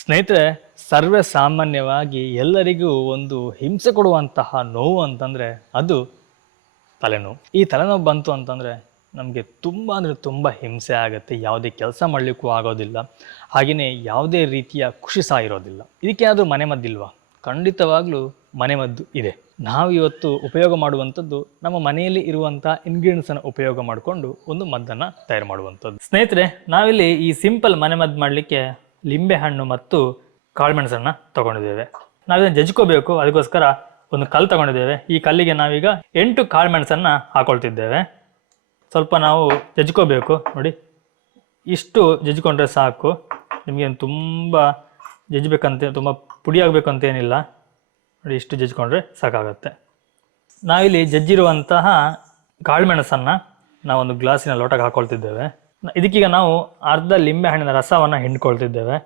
ಸ್ನೇಹಿತರೆ, ಸರ್ವೇ ಸಾಮಾನ್ಯವಾಗಿ ಎಲ್ಲರಿಗೂ ಒಂದು ಹಿಂಸೆ ಕೊಡುವಂತಹ ನೋವು ಅಂತಂದರೆ ಅದು ತಲೆನೋವು. ಈ ತಲೆನೋವು ಬಂತು ಅಂತಂದರೆ ನಮಗೆ ತುಂಬ ಅಂದರೆ ತುಂಬ ಹಿಂಸೆ ಆಗುತ್ತೆ. ಯಾವುದೇ ಕೆಲಸ ಮಾಡಲಿಕ್ಕೂ ಆಗೋದಿಲ್ಲ. ಹಾಗೆಯೇ ಯಾವುದೇ ರೀತಿಯ ಖುಷಿ ಸಹ ಇರೋದಿಲ್ಲ. ಇದಕ್ಕೇನಾದರೂ ಮನೆಮದ್ದಿಲ್ವಾ? ಖಂಡಿತವಾಗ್ಲೂ ಮನೆಮದ್ದು ಇದೆ. ನಾವು ಇವತ್ತು ಉಪಯೋಗ ಮಾಡುವಂಥದ್ದು ನಮ್ಮ ಮನೆಯಲ್ಲಿ ಇರುವಂಥ ಇಂಗ್ರೀಡಿಯೆಂಟ್ಸನ್ನು ಉಪಯೋಗ ಮಾಡಿಕೊಂಡು ಒಂದು ಮದ್ದನ್ನು ತಯಾರು ಮಾಡುವಂಥದ್ದು. ಸ್ನೇಹಿತರೆ, ನಾವಿಲ್ಲಿ ಈ ಸಿಂಪಲ್ ಮನೆಮದ್ದು ಮಾಡಲಿಕ್ಕೆ ಲಿಂಬೆಹಣ್ಣು ಮತ್ತು ಕಾಳುಮೆಣಸನ್ನು ತಗೊಂಡಿದ್ದೇವೆ. ನಾವಿದನ್ನು ಜಜ್ಕೋಬೇಕು. ಅದಕ್ಕೋಸ್ಕರ ಒಂದು ಕಲ್ಲು ತಗೊಂಡಿದ್ದೇವೆ. ಈ ಕಲ್ಲಿಗೆ ನಾವೀಗ 8 ಕಾಳುಮೆಣಸನ್ನು ಹಾಕೊಳ್ತಿದ್ದೇವೆ. ಸ್ವಲ್ಪ ನಾವು ಜಜ್ಕೋಬೇಕು. ನೋಡಿ, ಇಷ್ಟು ಜಜ್ಕೊಂಡ್ರೆ ಸಾಕು. ನಿಮಗೇನು ತುಂಬ ಜಜ್ಬೇಕಂತ, ತುಂಬ ಪುಡಿ ಆಗಬೇಕಂತೇನಿಲ್ಲ. ನೋಡಿ, ಇಷ್ಟು ಜಜ್ಕೊಂಡ್ರೆ ಸಾಕಾಗತ್ತೆ. ನಾವಿಲ್ಲಿ ಜಜ್ಜಿರುವಂತಹ ಕಾಳುಮೆಣಸನ್ನು ನಾವೊಂದು ಗ್ಲಾಸಿನ ಲೋಟಕ್ಕೆ ಹಾಕೊಳ್ತಿದ್ದೇವೆ. ಇದಕ್ಕೀಗ ನಾವು ಅರ್ಧ ಲಿಂಬೆಹಣ್ಣಿನ ರಸವನ್ನು ಹಿಂಡ್ಕೊಳ್ತಿದ್ದೇವೆ.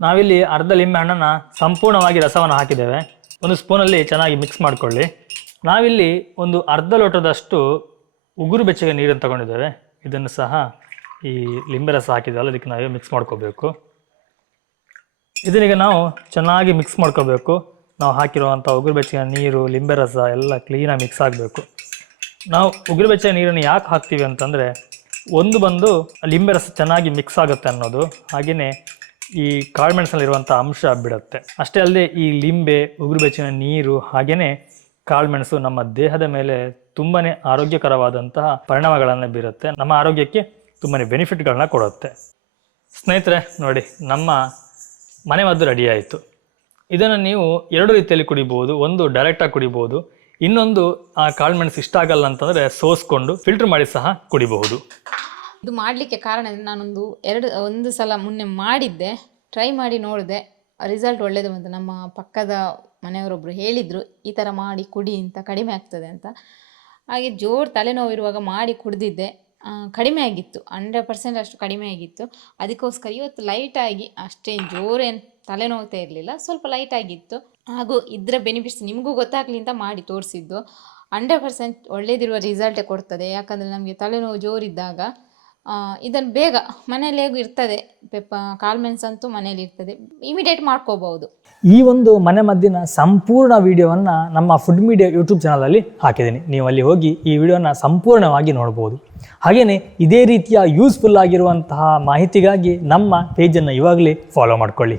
ನಾವಿಲ್ಲಿ ಅರ್ಧ ಲಿಂಬೆಹಣ್ಣನ್ನು ಸಂಪೂರ್ಣವಾಗಿ ರಸವನ್ನು ಹಾಕಿದ್ದೇವೆ. ಒಂದು ಸ್ಪೂನಲ್ಲಿ ಚೆನ್ನಾಗಿ ಮಿಕ್ಸ್ ಮಾಡಿಕೊಳ್ಳಿ. ನಾವಿಲ್ಲಿ ಒಂದು ಅರ್ಧ ಲೋಟದಷ್ಟು ಉಗುರು ಬೆಚ್ಚಗೆ ನೀರನ್ನು ತಗೊಂಡಿದ್ದೇವೆ. ಇದನ್ನು ಸಹ ಈ ಲಿಂಬೆ ರಸ ಹಾಕಿದ್ದಲ್ಲ, ಇದಕ್ಕೆ ನಾವು ಮಿಕ್ಸ್ ಮಾಡ್ಕೋಬೇಕು. ಇದನ್ನೀಗ ನಾವು ಚೆನ್ನಾಗಿ ಮಿಕ್ಸ್ ಮಾಡ್ಕೋಬೇಕು. ನಾವು ಹಾಕಿರುವಂಥ ಉಗುರು ಬೆಚ್ಚಗೆ ನೀರು, ಲಿಂಬೆ ರಸ ಎಲ್ಲ ಕ್ಲೀನಾಗಿ ಮಿಕ್ಸ್ ಆಗಬೇಕು. ನಾವು ಉಗುರು ಬೆಚ್ಚಗೆ ನೀರನ್ನು ಯಾಕೆ ಹಾಕ್ತೀವಿ ಅಂತಂದರೆ, ಒಂದು ಬಂದು ಲಿಂಬೆ ರಸ ಚೆನ್ನಾಗಿ ಮಿಕ್ಸ್ ಆಗುತ್ತೆ ಅನ್ನೋದು, ಹಾಗೆಯೇ ಈ ಕಾಳುಮೆಣಸಲ್ಲಿರುವಂಥ ಅಂಶ ಬಿಡುತ್ತೆ. ಅಷ್ಟೇ ಅಲ್ಲದೆ ಈ ಲಿಂಬೆ, ಉಗುರು ಬೆಚ್ಚಗಿನ ನೀರು ಹಾಗೆಯೇ ಕಾಳುಮೆಣಸು ನಮ್ಮ ದೇಹದ ಮೇಲೆ ತುಂಬಾ ಆರೋಗ್ಯಕರವಾದಂತಹ ಪರಿಣಾಮಗಳನ್ನು ಬೀರುತ್ತೆ. ನಮ್ಮ ಆರೋಗ್ಯಕ್ಕೆ ತುಂಬಾ ಬೆನಿಫಿಟ್ಗಳನ್ನ ಕೊಡುತ್ತೆ. ಸ್ನೇಹಿತರೆ ನೋಡಿ, ನಮ್ಮ ಮನೆಮದ್ದು ರೆಡಿ ಆಯಿತು. ಇದನ್ನು ನೀವು 2 ರೀತಿಯಲ್ಲಿ ಕುಡಿಬೋದು. ಒಂದು ಡೈರೆಕ್ಟಾಗಿ ಕುಡಿಬೋದು, ಇನ್ನೊಂದು ಆ ಕಾಳುಮೆಣಸು ಇಷ್ಟ ಆಗಲ್ಲ ಅಂತಂದರೆ ಸೋಸ್ಕೊಂಡು ಫಿಲ್ಟರ್ ಮಾಡಿ ಸಹ ಕುಡಿಬಹುದು. ಇದು ಮಾಡಲಿಕ್ಕೆ ಕಾರಣ, ಒಂದು ಸಲ ಮುನ್ನೆ ಮಾಡಿದ್ದೆ, ಟ್ರೈ ಮಾಡಿ ನೋಡಿದೆ, ರಿಸಲ್ಟ್ ಒಳ್ಳೇದು ಬಂತು. ನಮ್ಮ ಪಕ್ಕದ ಮನೆಯವರೊಬ್ಬರು ಹೇಳಿದರು, ಈ ಥರ ಮಾಡಿ ಕುಡಿ ಅಂತ, ಕಡಿಮೆ ಆಗ್ತದೆ ಅಂತ. ಹಾಗೆ ಜೋರು ತಲೆನೋವು ಇರುವಾಗ ಮಾಡಿ ಕುಡಿದಿದ್ದೆ. ಕಡಿಮೆ ಆಗಿತ್ತು, 100% ಅಷ್ಟು ಕಡಿಮೆ ಆಗಿತ್ತು. ಅದಕ್ಕೋಸ್ಕರ ಇವತ್ತು ಲೈಟಾಗಿ, ಅಷ್ಟೇ ಜೋರೇನು ತಲೆನೋವ್ತಾ ಇರಲಿಲ್ಲ, ಸ್ವಲ್ಪ ಲೈಟಾಗಿತ್ತು. ಹಾಗೂ ಇದರ ಬೆನಿಫಿಟ್ಸ್ ನಿಮಗೂ ಗೊತ್ತಾಗಲಿ ಅಂತ ಮಾಡಿ ತೋರಿಸಿದ್ದು. 100% ಒಳ್ಳೇದಿರುವ ರಿಸಲ್ಟೇ ಕೊಡ್ತದೆ. ಯಾಕಂದರೆ ನಮಗೆ ತಲೆನೋವು ಜೋರಿದ್ದಾಗ ಇದನ್ನು ಬೇಗ ಮನೆಯಲ್ಲಿ ಹೇಗೂ ಇರ್ತದೆ, ಕಾಳುಮೆಣಸಂತೂ ಮನೇಲಿ ಇರ್ತದೆ, ಇಮಿಡಿಯೇಟ್ ಮಾಡ್ಕೋಬಹುದು. ಈ ಒಂದು ಮನೆಮದ್ದಿನ ಸಂಪೂರ್ಣ ವಿಡಿಯೋವನ್ನು ನಮ್ಮ ಫುಡ್ ಮೀಡಿಯಾ ಯೂಟ್ಯೂಬ್ ಚಾನಲಲ್ಲಿ ಹಾಕಿದ್ದೀನಿ. ನೀವು ಅಲ್ಲಿ ಹೋಗಿ ಈ ವಿಡಿಯೋನ ಸಂಪೂರ್ಣವಾಗಿ ನೋಡ್ಬೋದು. ಹಾಗೆಯೇ ಇದೇ ರೀತಿಯ ಯೂಸ್ಫುಲ್ ಆಗಿರುವಂತಹ ಮಾಹಿತಿಗಾಗಿ ನಮ್ಮ ಪೇಜನ್ನು ಇವಾಗಲೇ ಫಾಲೋ ಮಾಡ್ಕೊಳ್ಳಿ.